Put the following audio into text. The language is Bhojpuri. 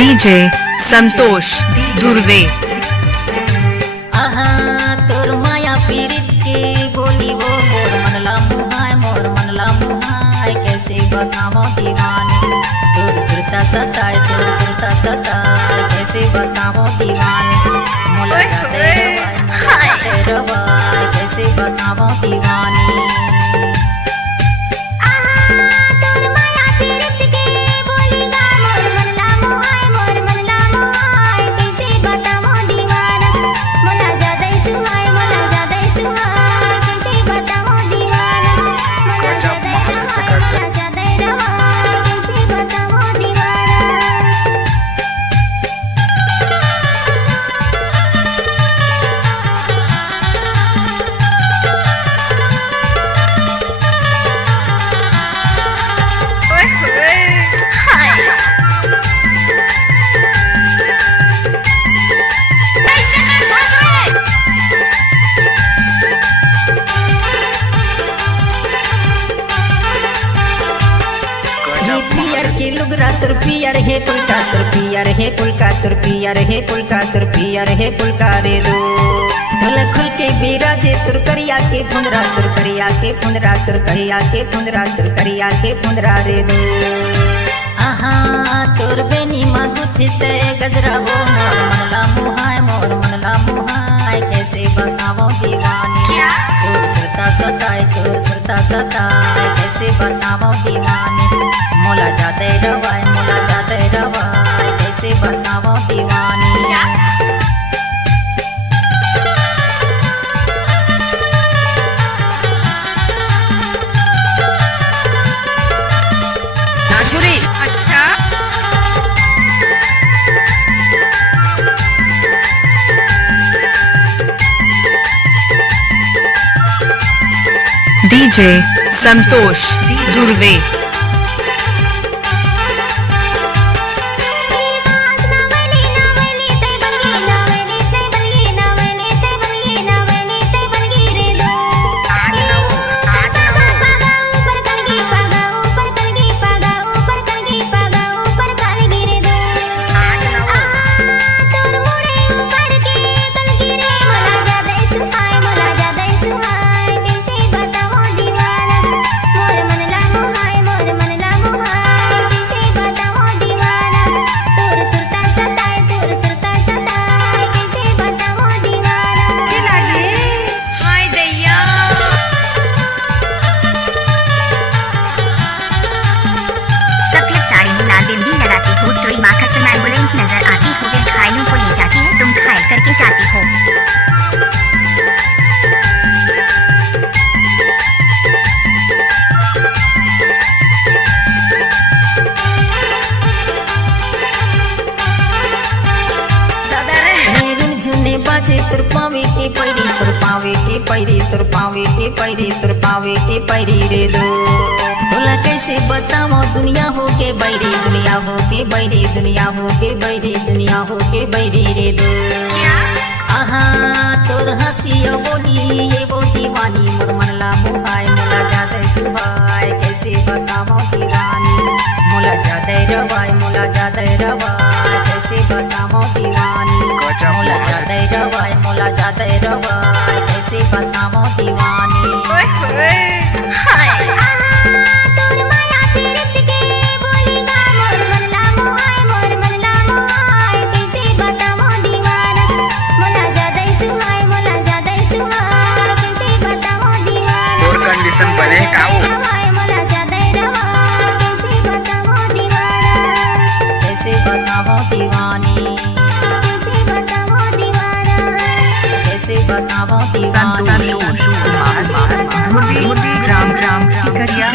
डीजे संतोष ध्रुवे। आहा तोर माया पीरित के बोली वो मोर मनला मुहाय कैसे बतावो दीवानी तोर सुरता सताए कैसे बतावो दीवानी मोला जाते रवाय कैसे बतावो दीवानी। तुर पियर हे पुलका तुर पियर हे पुलका तुर पियर हे पुलका तुर पियर हे पुलका रे दो ढोल खुल के बिराजे तुर करिया के फुंदरा तुर करिया के फुंदरा तुर करिया के फुंदरा तुर करिया के फुंदरा रे दो। आहा तुर बेनी मगुथिते गजरा वो मोर मनला मुहाय कैसे बतावो दीवानी तुर सुरता सताए कैसे बतावो दीवानी मोला जाते रवाय कैसे बतावो दीवानी। नाचुरी अच्छा डीजे संतोष ध्रुवे। एम्बुलेंस नजर आती हो वे घायलों को ले जाती है तुम घायल करके जाती हो। बाजे तुर पावे के पैरी तुर पावे के पैरी तुर पावे के पैरी तुर पावे के पैरी रे दो तोला कैसे बताओ दुनिया हो के बैरी दुनिया हो के बैरी दुनिया हो के बैरी दुनिया हो के बैरी रे दो। आहा तोर हंसिया बोली ये वो दीवानी मोर मनला मुहाय मोला जाते सुहाय कैसे बताओ दीवानी मोला जाते रवाय कैसे बताओ दीवानी मोला जाते रवाय कैसे बताओ दीवानी। कंडीशन बने काऊ कैसे बताओ दीवानी कैसे बताओ दीवानी। ग्राम टिकरिया